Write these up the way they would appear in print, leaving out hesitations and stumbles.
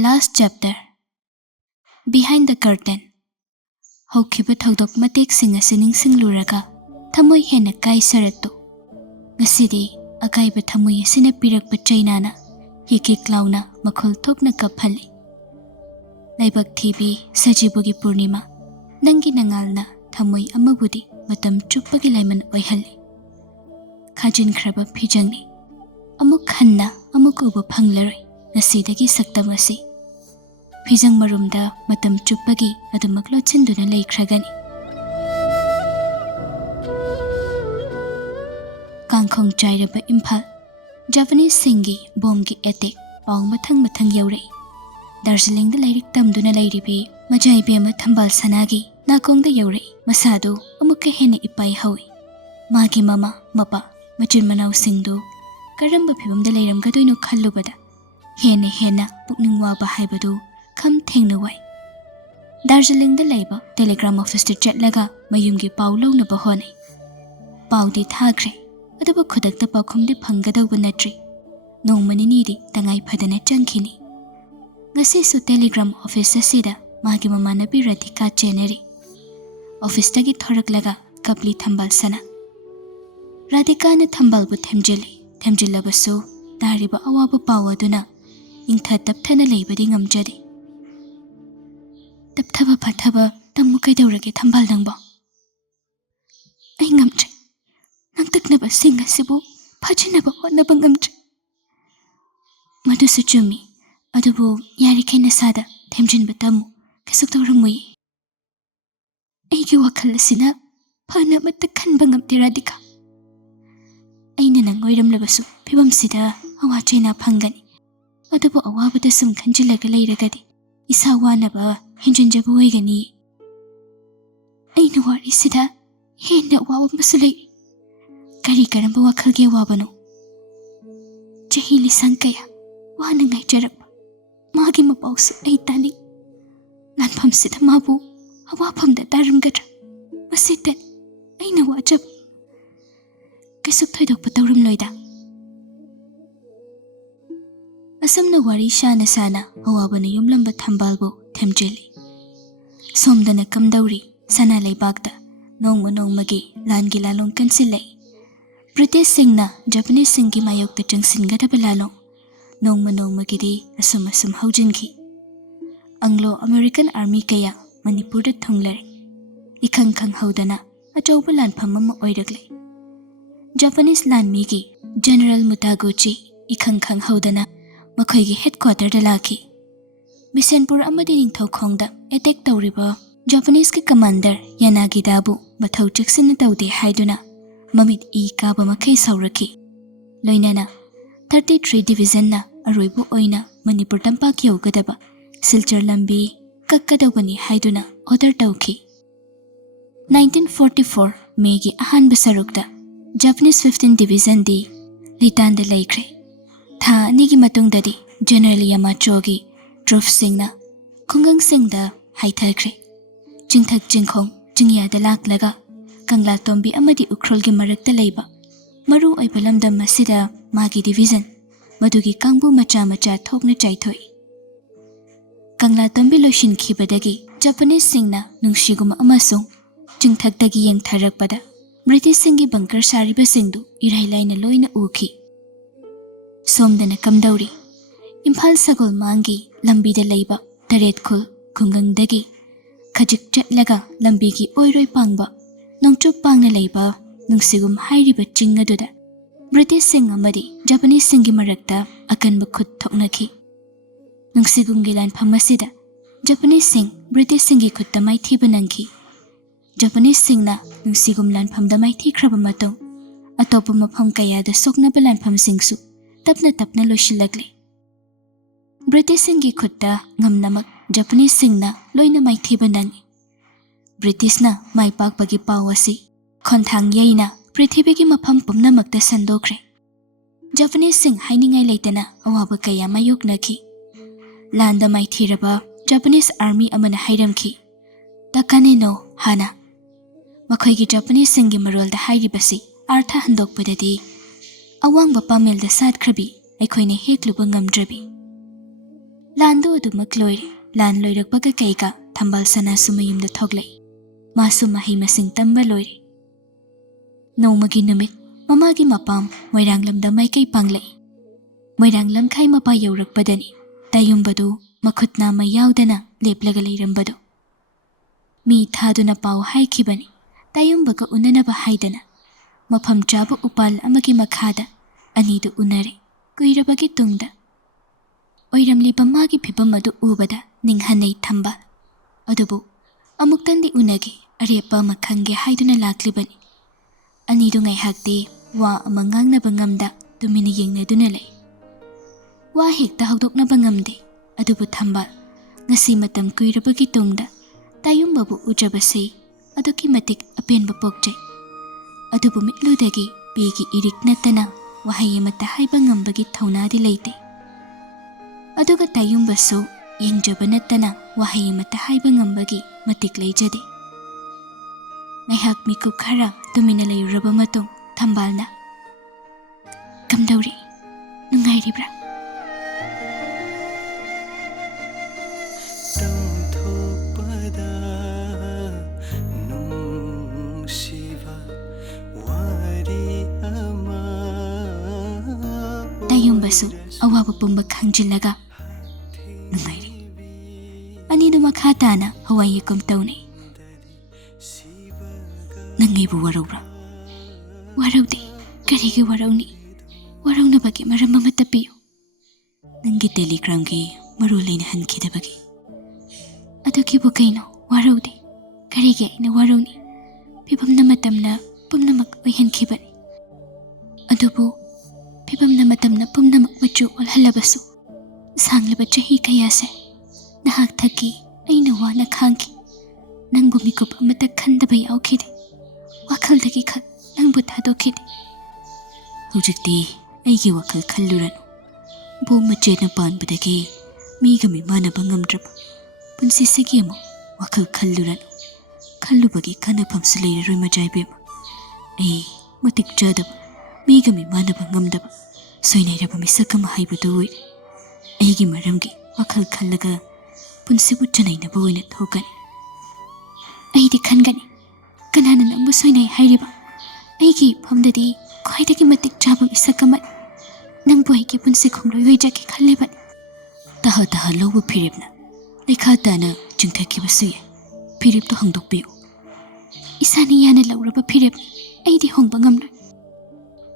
The last chapter. Behind the curtain. Hokhiba thogdok matek sing asining singluraga thamoi hena kaisarattu. Ngasidi akaiba thamoi asina pirakpa chainana hiki klauna makhol thokna kaphali. Laibak thibi sajibugi purnima nangi nangalna thamoi amabudi matam chuppagi laiman oihali. Khajin khraba phijangni amuk khanna amuk uba phanglaroi nasidagi saktamasi. Phijang marumda matam chuppagi adumak lochinduna leikragani. Kangkhong chairaba Imphal Japanese singi bomgi attack paung mathang yaurai. Darjeeling da lairik tamduna lairibi majaibi ama thambal sanagi nakongda yaurai. Masado amukka hena ipai hawi. Magi mama mapa machin manau singdu karamba phibamda lairamgadoino khallubada hena pukning waba haibadu kham thengna wai. Darjeeling da laiba telegram office ta chatlaga mayumgi pau launaba honai. Paudi thagre adaba khudakta pakhumdi phanggadauba natri. Nongmani nidi tangai phadana changkhini. Ngasi su telegram office asida magi mamanabi Radhika cheneri. Office tagi thoraklaga kapli thambal sana. Radhika na thambalbu themjilabasu dariba awabu pawaduna ingtha tapthana leibadi ngamjadi. Tapthaba phathaba tammu kaidaurage thambal nangba. Ai ngamtre. Nangtaknaba singa sibu phajinaba hotnaba ngamtre. Madusu chumi adubu yarikhaina sada themjinba tamu kasuktauramuyi. Aigi wakhal asina phana matta khanba ngamte Radhika. Aina nang oiramlabasu phibamsida awachaina phangani. Adubu awabada sum khanjilaga leiragadi isa wanaba hinjinjabu oigani. Aina warisida hena awabambasu lei. Kari karamba wakhalge awabano. Chahi lisang kaya wana ngaijarapa magi mapausu ai tani. Lanphamsida mabu awaphamda taramgadra masita aina wajab kaisuk thoidokpa tauramloida. Asamna wari shana sana awabana yumlamba thambalbo themjeli. Somdana kamdauri sana leibakta nongmagi langi lalong kansilai. British singna Japanese singi mayokta changsingadaba lalong nongmagidi asum haujinki. Anglo American Army kaya Manipur da thonglare. Ikhang haudana achauba lanpham ama oiragle. Japanese landmigi General Mutaguchi ikhang haudana makhoigi headquarter da laki. Bisenpur amadi ningthaukhongda attack tawriba Japanese ki commander Yanagi dabu mathau chiksina tawde haiduna mamit kaba makhai sauraki. Loinana 33 division na aroibu oina Manipur tampak yaugadaba Silchar lambi kakkadawani haiduna order tawki. 1944 Megi ahanba sarukta Japanese 15th Division di litanda laikre. Tha anigi matungdadi General Yamachogi troops singna khungang singda haithakre. Jingthak jingkhong jingyada laklaga kangla tombi amadi ukrolgi marakta leiba maru oiba lamdam masida magi division madugi kangbu macha thokna chaithoi. Kangla tombi loshin khibadagi Japanese singna nungshiguma amasung jingthakdagi yengtharakpada British singi bunker sariba singdu irailaina loina uki. Somdana kamdauri Imphal sagol mangi lambida leiba taret khul khungangdagi khajik chatlaga lambigi oiroi pangba nongchup pangna leiba nungsigum hairiba chingaduda British sing amadi Japanese singi marakta akanba khut thoknaki. Nungsigumgi lanpham asida Japanese sing British singi khutta maithiba nangki. Japanese singna nungsigum lanphamda maithikhraba matong atopa mapham kayada soknaba lanpham singsu tapna loishilagli. British singi khutta ngamnamak Japanese singna loina maithiba nangi. British na maipakpagi pawasi khonthang yaina prithibigi mapham pumnamakta sandokre. Japanese sing hainingai leitana awaba kaya mayoknaki. Landa maithiraba Japanese army amana hairamki. Takane no hana makhoigi Japanese singi marolda hairibasi artha handokpadadi awang bapamel da satkhrabi aikhoine hekluba ngamdrabi. Lando adumak loire, lan loirakpaga kaiga thambal sana sumayumda thoglai. Masu mahi masing tamba loire. Nomagi numit, mamagi mapam, moiranglamda maikai panglai. Moiranglam khai mapa yaurakpadani, tayumbadu makhutna mayaudana leplaga leirambadu. Mi thaduna pau haikibani, tayumbaga unanaba haidana. Mafam chaba upal amagi makhada, anidu unare, kuirabagi tungda. Oiramliba magi phibam adu ubada ninghanei thamba. Adubu, amuktandi unagi, arepa makhange haiduna laklibani. Anidu ngaihakti wa amangangnaba ngamda tumina yengnaduna lay. Wa hekta hawdoknaba ngamde, adubu thamba, ngasi matam kuirabagi tungda, tayumbabu ujabase, aduki matik apenba pokjay. Adubu mitludagi pigi irik natana wahayamata haiba ngambagi thaunadi leite. Aduga tayumbasu yengjaba natana wahayamata haiba ngambagi matik leijade. Ngaihak mikub khara tumina layuraba matung thambalna. Kamdauri, nungairibra? Tayumbasu awaba pumba khangjilaga nungairi. Anidu makhatana hawaii kum tauni. Nangaibu waraubra. Waraudi, karigi warauni. Warauna bagi maramba matapiyo. Nangi telegram ki marulaina hankida bagi. Aduki bukaino waraudi. Karigi na warauni. Pibam na matamna pumnamak oihankibani. Adubu Pibam matamna pumnamak machu walhalabasu. Sanglaba chahi kayase. Nahak thaki aina wana khangki. Nangbu mikup amata khandaba yaukide. Wakhaldagi khak nangbu thadokide. Hujikti aigi wakhal khalluranu. Bu machena panbadagi miga mimanaba ngamdraba. Punsisigi amu wakhal khalluranu. Khallubagi kanapamsu leiraroi majaibema. Ai matik jadaba. Miga mimanaba ngamdaba. Soinairaba misakama haibadu oire. Aigi maramgi wakhal khallaga punsibu chanainaba oina thokani. Aidi khangani. Kanana nangbu soinai hairiba. Aigi phamdadi khwaidagi matik chaba misakama. Nangbu aigi punsi khongloi oijaki khallebani. Taha taha lobu phiribna. Lekha tana chungthakibasu yai. Phiribto hangdokpiyo. Isani yana lauraba phiribni. Aidi hongba ngamloi.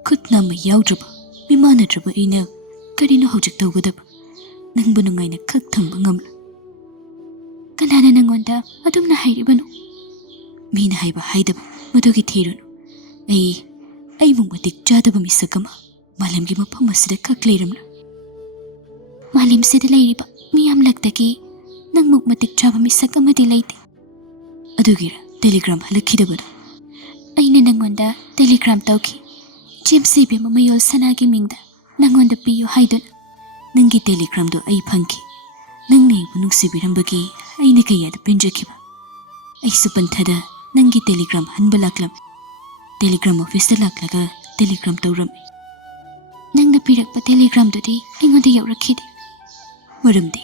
Khutna ma yaudraba, mimanadraba ina karino hojik tawgadaba. Nangbu nungaina khak thamba ngamla. Kanana nangonda adumna hairibanu. Mina haiba haidaba, madugi thirunu. Ai mung matik jadaba misakama. Malemgi mafam asida khak leiramla. Malem sida leiriba, miyam lagdagi nang mung matik jaba misakama di leite. Adugira, telegram halakhidabadu. Aina nangonda telegram tawki. James Ibe mamayol sanagi mingda nangonda piyo haiduna. Nangi telegram do ay pangki. Nangne bunung sibirambagi ay nakayada pinjakiba. Ay supantada nangi telegram hanbalaklam. Telegram office da laklaga telegram tawrami. Nang napirak pa telegram do di ingonda yawrakhidi. Maramdi.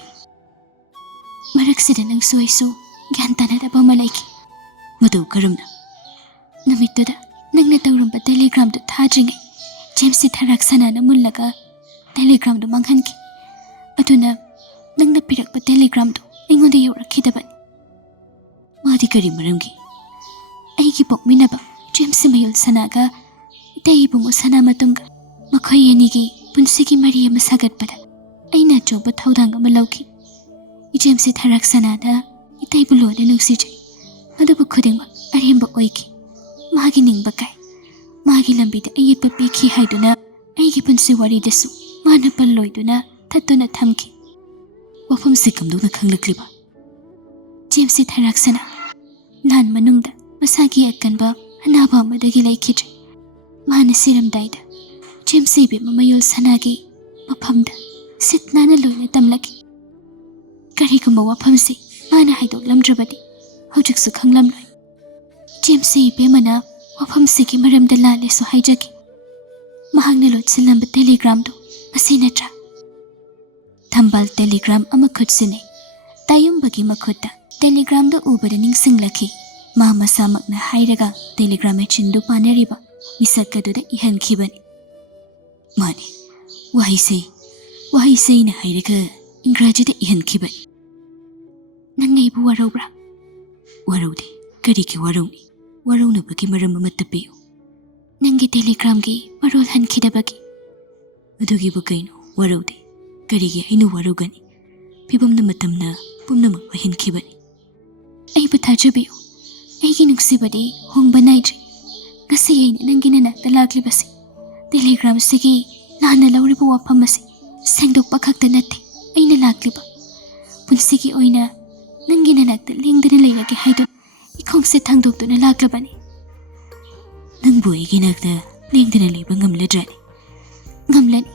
Maraksida nang suwaisu gyantanada pa malaiki. Madaw karamna. Namituda nang natawramba telegram do thadringai. James tharak sanana mullaga telegram do manghanki. Aduna nang napirak pa telegram do ingonda yawrakhidabani. Madi kari maramgi. Aigi pokminaba James mayol sanaga itayibungo sana matunga. Makoy yanigi punsigi Maria masagatpada. Ay Nachom thawdang amalawki. I James tharak sanada itaybuloda nugsijay. Adubu khudingma aremba oiki. Magi ningba kai. Magi lambida ayetpa piki haiduna aigi punsi waridasu mana palloiduna thattuna thamki. Wafam sikamduna khanglakliba. James tharak sana nan manungda masagi akanba anaba amadagi laikhidre. Mana siramdaida James Ibe mamayol sanagi maphamda sitnana loina tamlaki. Karigumba wafamsi mana haidoklamdrabadi hojiksu khanglamloi. James Ibe mana wafamsigi maramda lalesu haijaki. Mahangna lotsilamba telegram do asinatra. ꯊꯝꯕꯥꯜ Telegram ꯑꯃ ꯈꯨꯠꯁꯤꯟꯅꯩ꯫ ꯇꯥꯌꯨꯝꯕꯒꯤ ꯃꯈꯨꯠꯇ ꯇꯦꯂꯤꯒ꯭ꯔꯥꯝꯗ ꯎꯕꯗ ꯅꯤꯡꯁꯤꯡꯂꯛꯈꯤ ꯃꯥ ꯃꯁꯥꯃꯛꯅ ꯍꯥꯏꯔꯒ Telegram ꯃꯦꯆꯤꯟꯗꯨ ꯄꯥꯅꯔꯤꯕ ꯃꯤꯁꯛ ꯑꯗꯨꯗ ꯏꯍꯟꯈꯤꯕꯅꯤ꯫ ꯃꯥꯅꯤ, ꯋꯥꯍꯩꯁꯩꯅ ꯍꯥꯏꯔꯒ ꯏꯪꯒ꯭ꯔꯥꯖꯤꯗ ꯏꯍꯟꯈꯤꯕꯅꯤ꯫ ꯅꯪ ꯑꯩꯕꯨ ꯋꯥꯔꯧꯕ꯭ꯔꯥ? ꯋꯥꯔꯧꯗꯦ, ꯀꯔꯤꯒꯤ ꯋꯥꯔꯧꯅꯤ? ꯋꯥꯔꯧꯅꯕꯒꯤ ꯃꯔꯝ ꯑꯃꯠꯇ ꯄꯤꯌꯨ꯫ ꯅꯪꯒꯤ ꯇꯦꯂꯤꯒ꯭ꯔꯥꯝꯒꯤ ꯃꯔꯣꯜ ꯍꯟꯈꯤꯗꯕꯒꯤ꯫ ꯑꯗꯨꯒꯤꯕꯨ ꯀꯩꯅꯣ? ꯋꯥꯔꯧꯗꯦ, ꯀꯔꯤꯒꯤ ꯑꯩꯅ ꯋꯥꯔꯧꯒꯅꯤ? ꯐꯤꯕꯝꯅ ꯃꯇꯝꯅ ꯄꯨꯝꯅꯃꯛ ꯑꯣꯏꯍꯟꯈꯤꯕꯅꯤ꯫ ꯑꯩꯕꯨ ꯊꯥꯖꯕꯤꯌꯨ, ꯑꯩꯒꯤ ꯅꯨꯡꯁꯤꯕꯗꯤ ꯍꯣꯡꯕ ꯅꯥꯏꯗ꯭ꯔꯤ꯫ ꯉꯁꯤ ꯑꯩꯅ ꯅꯪꯒꯤ ꯅꯅꯥꯛꯇ ꯂꯥꯛꯂꯤꯕꯁꯤ ꯇꯦꯂꯤꯒ꯭ꯔꯥꯝꯁꯤꯒꯤ ꯂꯥꯟꯅ ꯂꯧꯔꯤꯕ ꯋꯥꯐꯝ ꯑꯁꯤ ꯁꯦꯡꯗꯣꯛꯄ ꯈꯛꯇ ꯅꯠꯇꯦ꯫ ꯑꯩꯅ ꯂꯥꯛꯂꯤꯕ ꯄꯨꯟꯁꯤꯒꯤ ꯑꯣꯏꯅ ꯅꯪꯒꯤ ꯅꯅꯥꯛꯇ ꯂꯦꯡꯗꯅ ꯂꯩꯔꯒꯦ ꯍꯥꯏꯗꯨꯅ ꯏꯈꯣꯡꯁꯦ ꯊꯥꯡꯗꯣꯛꯇꯨꯅ ꯂꯥꯛꯂꯕꯅꯤ꯫ ꯅꯪꯕꯨ ꯑꯩꯒꯤ ꯅꯥꯛꯇ ꯂꯦꯡꯗꯅ ꯂꯩꯕ ꯉꯝꯂꯗ꯭ꯔꯥꯅꯤ? ꯉꯝꯂꯅꯤ꯫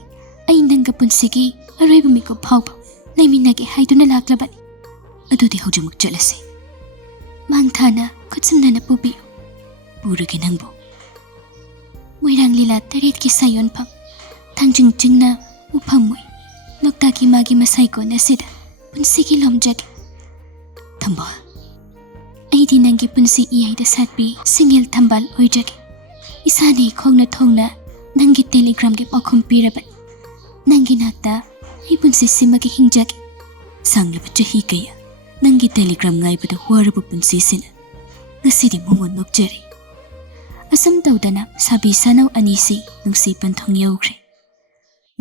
ꯑꯩ ꯅꯪꯒ ꯄꯨꯟꯁꯤꯒꯤ ꯑꯔꯣꯏꯕ ꯃꯤꯀꯨꯞ ꯐꯥꯎꯕ ꯂꯩꯃꯤꯟꯅꯒꯦ ꯍꯥꯏꯗꯨꯅ ꯂꯥꯛꯂꯕꯅꯤ꯫ ꯑꯗꯨꯗꯤ ꯍꯧꯖꯤꯛꯃꯛ ꯆꯠꯂꯁꯤ꯫ ꯃꯥꯡꯊꯥꯅ ꯈꯨꯠꯁꯝꯅꯅ ꯄꯨꯕꯤꯌꯨ꯫ ꯄꯨꯔꯒꯦ ꯅꯪꯕꯨ꯫ ꯃꯣꯏꯔꯥꯡ ꯂꯤꯂꯥ 8ꯀꯤ ꯁꯥꯌꯣꯟꯐꯝ ꯊꯥꯡꯖꯤꯡ ꯆꯤꯡꯅ ꯎꯐꯝꯃꯣꯏ ꯂꯣꯛꯇꯥꯛꯀꯤ ꯃꯥꯒꯤ ꯃꯁꯥꯏꯀꯣꯟ ꯑꯁꯤꯗ ꯄꯨꯟꯁꯤꯒꯤ ꯂꯣꯝꯖꯒꯦ꯫ ꯊꯝꯕꯥꯜ, ꯑꯩꯗꯤ ꯅꯪꯒꯤ ꯄꯨꯟꯁꯤ ꯏꯌꯩꯗ ꯁꯥꯠꯄꯤ ꯁꯤꯡꯒꯦꯜ ꯊꯝꯕꯥꯜ ꯑꯣꯏꯖꯒꯦ꯫ ꯏꯁꯥꯅ ꯏꯈꯣꯡꯅ ꯊꯣꯡꯅ ꯅꯪꯒꯤ ꯇꯦꯂꯤꯒ꯭ꯔꯥꯝꯒꯤ ꯄꯥꯎꯈꯨꯝ ꯄꯤꯔꯕꯅꯤ꯫ ꯅꯪꯒꯤ ꯅꯥꯛꯇ ꯑꯩ ꯄꯨꯟꯁꯤꯁꯤꯃꯒꯤ ꯍꯤꯡꯖꯒꯦ꯫ ꯁꯥꯡꯂꯕ ꯆꯍꯤ ꯀꯌꯥ ꯅꯪꯒꯤ ꯇꯦꯂꯤꯒ꯭ꯔꯥꯝ ꯉꯥꯏꯕꯗ ꯋꯥꯔꯕ ꯄꯨꯟꯁꯤꯁꯤꯅ ꯉꯁꯤꯗꯤ ꯃꯉꯣꯟ ꯅꯣꯛꯆꯔꯤ꯫ ꯑꯁꯨꯝ ꯇꯧꯗꯅ ꯁꯥꯕꯤ ꯁꯥꯅꯧ ꯑꯅꯤꯁꯤ ꯅꯨꯡꯁꯤ ꯄꯟꯊꯨꯡ ꯌꯧꯈ꯭ꯔꯦ꯫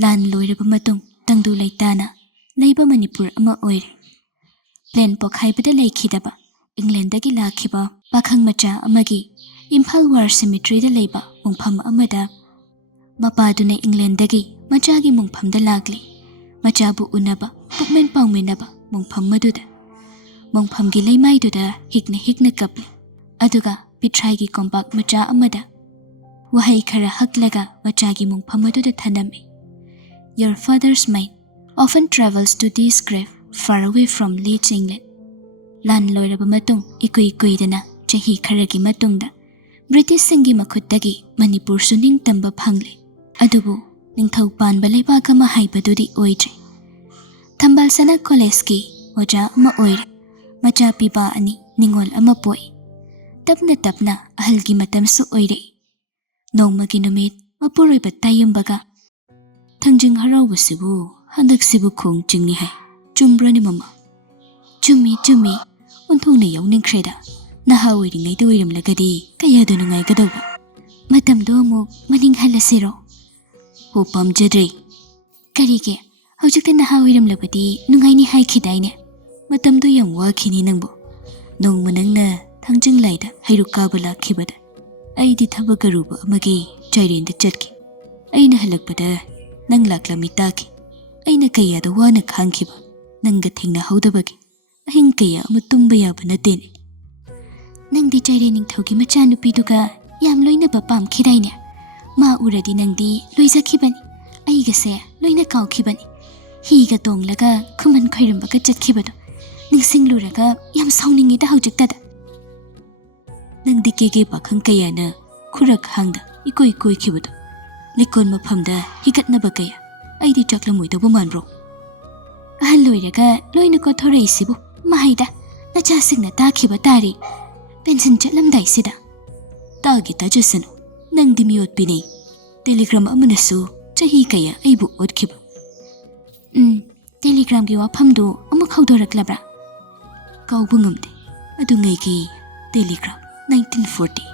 ꯂꯥꯟ ꯂꯣꯏꯔꯕ ꯃꯇꯨꯡ ꯇꯪꯗꯨ ꯂꯩꯇꯥꯅ ꯂꯩꯕ ꯃꯅꯤꯄꯨꯔ ꯑꯃ ꯑꯣꯏꯔꯦ꯫ ꯄ꯭ꯂꯦꯟ ꯄꯣꯛꯈꯥꯏꯕꯗ ꯂꯩꯈꯤꯗꯕ ꯏꯪꯂꯦꯟꯗꯒꯤ ꯂꯥꯛꯈꯤꯕ ꯄꯥꯈꯪ ꯃꯆꯥ ꯑꯃꯒꯤ ꯏꯝꯐꯥꯜ ꯋꯥꯔ ꯁꯤꯃꯤꯇ꯭ꯔꯤꯗ ꯂꯩꯕ ꯃꯨꯡꯐꯝ ꯑꯃꯗ ꯃꯄꯥꯗꯨꯅ ꯏꯪꯂꯦꯟꯗꯒꯤ ꯃꯆꯥꯒꯤ ꯃꯨꯡꯐꯝꯗ ꯂꯥꯛꯂꯤ꯫ ꯃꯆꯥꯕꯨ ꯎꯅꯕ ꯄꯨꯛꯃꯦꯟ ꯄꯥꯎꯃꯤꯟꯅꯕ ꯃꯨꯡꯐꯝ ꯑꯗꯨꯗ ꯃꯨꯡꯐꯝꯒꯤ ꯂꯩꯃꯥꯏꯗꯨꯗ ꯍꯤꯛꯅ ꯀꯞꯂꯤ꯫ ꯑꯗꯨꯒ ꯄꯤꯊ꯭ꯔꯥꯏꯒꯤ ꯀꯣꯝꯄꯥꯛ ꯃꯆꯥ ꯑꯃꯗ ꯋꯥꯍꯩ ꯈꯔ ꯍꯛꯂꯒ ꯃꯆꯥꯒꯤ ꯃꯨꯡꯐꯝ ꯑꯗꯨꯗ ꯊꯅꯝꯃꯤ꯫ Your father's mind often travels to this grave far away from Leeds, England. ꯂꯥꯟ ꯂꯣꯏꯔꯕ ꯃꯇꯨꯡ ꯏꯀꯨꯏ ꯀꯨꯏꯗꯅ ꯆꯍꯤ ꯈꯔꯒꯤ ꯃꯇꯨꯡꯗ ꯕ꯭ꯔꯤꯇꯤꯁꯁꯤꯡꯒꯤ ꯃꯈꯨꯠꯇꯒꯤ ꯃꯅꯤꯄꯨꯔꯁꯨ ꯅꯤꯡꯇꯝꯕ ꯐꯪꯂꯦ꯫ ꯑꯗꯨꯕꯨ ꯅꯤꯡꯊꯧ ꯄꯥꯟꯕ ꯂꯩꯕꯥꯛ ꯑꯃ ꯍꯥꯏꯕꯗꯨꯗꯤ ꯑꯣꯏꯗ꯭ꯔꯦ꯫ ꯊꯝꯕꯥꯜ ꯁꯅꯥ ꯀꯣꯂꯦꯖꯀꯤ ꯑꯣꯖꯥ ꯑꯃ ꯑꯣꯏꯔꯦ꯫ ꯃꯆꯥ ꯄꯤꯕ 2 ꯅꯤꯡꯒꯣꯜ ꯑꯃ ꯄꯣꯛꯏ꯫ ꯇꯞꯅ ꯇꯞꯅ ꯑꯍꯜꯒꯤ ꯃꯇꯝꯁꯨ ꯑꯣꯏꯔꯛꯏ꯫ ꯅꯣꯡꯃꯒꯤ ꯅꯨꯃꯤꯠ ꯃꯄꯨꯔꯣꯏꯕ ꯇꯥꯌꯨꯝꯕꯒ ꯊꯥꯡꯖꯤꯡ ꯍꯔꯥꯎꯕꯁꯤꯕꯨ ꯍꯟꯗꯛꯁꯤꯕꯨ ꯈꯣꯡ ꯆꯤꯡꯅꯤ ꯍꯥꯏ, ꯆꯨꯝꯕ꯭ꯔꯅꯦ ꯃꯃꯥ? ꯆꯨꯝꯃꯤ, ꯑꯣꯟꯊꯣꯛꯅ ꯌꯥꯎꯅꯤꯡꯈ꯭ꯔꯦꯗ꯫ ꯅꯍꯥ ꯑꯣꯏꯔꯤꯉꯩꯗ ꯑꯣꯏꯔꯝꯂꯒꯗꯤ ꯀꯌꯥꯗ ꯅꯨꯡꯉꯥꯏꯒꯗꯧꯕ꯫ ꯃꯇꯝꯗꯣ ꯑꯃꯨꯛ ꯃꯅꯤꯡ ꯍꯜꯂꯁꯤꯔꯣ? ꯍꯣ, ꯄꯥꯝꯖꯗ꯭ꯔꯦ꯫ ꯀꯔꯤꯒꯤ? ꯍꯧꯖꯤꯛꯇ ꯅꯍꯥ ꯑꯣꯏꯔꯝꯂꯕꯗꯤ ꯅꯨꯡꯉꯥꯏꯅꯤ ꯍꯥꯏꯈꯤꯗꯥꯏꯅꯦ? ꯃꯇꯝꯗꯣ ꯌꯥꯝ ꯋꯥꯈꯤꯅꯤ ꯅꯪꯕꯨ꯫ ꯅꯣꯡꯃ ꯅꯪꯅ ꯊꯥꯡꯖꯤꯡ ꯂꯥꯏꯗ ꯍꯩꯔꯨꯛ ꯀꯥꯕ ꯂꯥꯛꯈꯤꯕꯗ ꯑꯩꯗꯤ ꯊꯕꯛ ꯑꯔꯨꯕ ꯑꯃꯒꯤ ꯆꯥꯏꯔꯦꯟꯗ ꯆꯠꯈꯤ꯫ ꯑꯩꯅ ꯍꯜꯂꯛꯄꯗ ꯅꯪ ꯂꯥꯛꯂꯝꯃꯤ ꯇꯥꯈꯤ꯫ ꯑꯩꯅ ꯀꯌꯥꯗ ꯋꯥꯅ ꯈꯥꯡꯈꯤꯕ ꯅꯪꯒ ꯊꯦꯡꯅꯍꯧꯗꯕꯒꯤ ꯑꯍꯤꯡ ꯀꯌꯥ ꯑꯃ ꯇꯨꯝꯕ ꯌꯥꯕ ꯅꯠꯇꯦꯅꯦ꯫ ꯅꯪꯗꯤ ꯆꯥꯏꯔꯦꯟ ꯅꯤꯡꯊꯧꯒꯤ ꯃꯆꯥꯅꯨꯄꯤꯗꯨꯒ ꯌꯥꯝ ꯂꯣꯏꯅꯕ ꯄꯥꯝꯈꯤꯗꯥꯏꯅꯦ? ꯃꯥ ꯎꯔꯗꯤ ꯅꯪꯗꯤ ꯂꯣꯏꯖꯈꯤꯕꯅꯤ, ꯑꯩꯒꯁꯦ ꯂꯣꯏꯅ ꯀꯥꯎꯈꯤꯕꯅꯤ꯫ ꯍꯤꯒ ꯇꯣꯡꯂꯒ ꯈꯨꯃꯟ ꯈꯣꯏꯔꯝꯕꯒ ꯆꯠꯈꯤꯕꯗꯣ ꯅꯤꯡꯁꯤꯡꯂꯨꯔꯒ ꯌꯥꯝ ꯁꯥꯎꯅꯤꯡꯉꯤꯗ ꯍꯧꯖꯤꯛꯇꯗ꯫ ꯅꯪꯗꯤ ꯀꯦꯒꯦ ꯄꯥꯈꯪ ꯀꯌꯥꯅ ꯈꯨꯔꯛ ꯍꯥꯡꯗ ꯏꯀꯣꯏ ꯀꯣꯏꯈꯤꯕꯗꯣ, ꯂꯤꯀꯣꯟ ꯃꯐꯝꯗ ꯍꯤꯒꯠꯅꯕ ꯀꯌꯥ ꯑꯩꯗꯤ ꯆꯥꯛꯂꯝꯃꯣꯏꯗꯧꯕ ꯃꯥꯟꯕ꯭ꯔꯣ? ꯑꯍꯜ ꯂꯣꯏꯔꯒ ꯂꯣꯏꯅ ꯀꯣꯊꯣꯔꯛꯏꯁꯤꯕꯨ ꯃꯍꯩꯗ ꯅꯆꯥꯁꯤꯡꯅ ꯇꯥꯈꯤꯕ ꯇꯥꯔꯤ ꯄꯦꯟꯁꯟ ꯆꯠꯂꯝꯗꯥꯏꯁꯤꯗ꯫ ꯇꯥꯒꯦ ꯇꯥꯖꯁꯅꯨ, ꯅꯪꯗꯤ ꯃꯤꯑꯣꯠꯄꯤꯅꯤ꯫ ꯇꯦꯂꯤꯒ꯭ꯔꯥꯝ ꯑꯃꯅꯁꯨ ꯆꯍꯤ ꯀꯌꯥ ꯑꯩꯕꯨ ꯑꯣꯠꯈꯤꯕ꯫ ꯇꯦꯂꯤꯒ꯭ꯔꯥꯝꯒꯤ ꯋꯥꯐꯝꯗꯨ ꯑꯃꯨꯛ ꯍꯧꯗꯣꯔꯛꯂꯕ꯭ꯔꯥ? ꯀꯥꯎꯕ ꯉꯝꯗꯦ꯫ ꯑꯗꯨꯉꯩꯒꯤ ꯇꯦꯂꯤꯒ꯭ꯔꯥꯝ 1940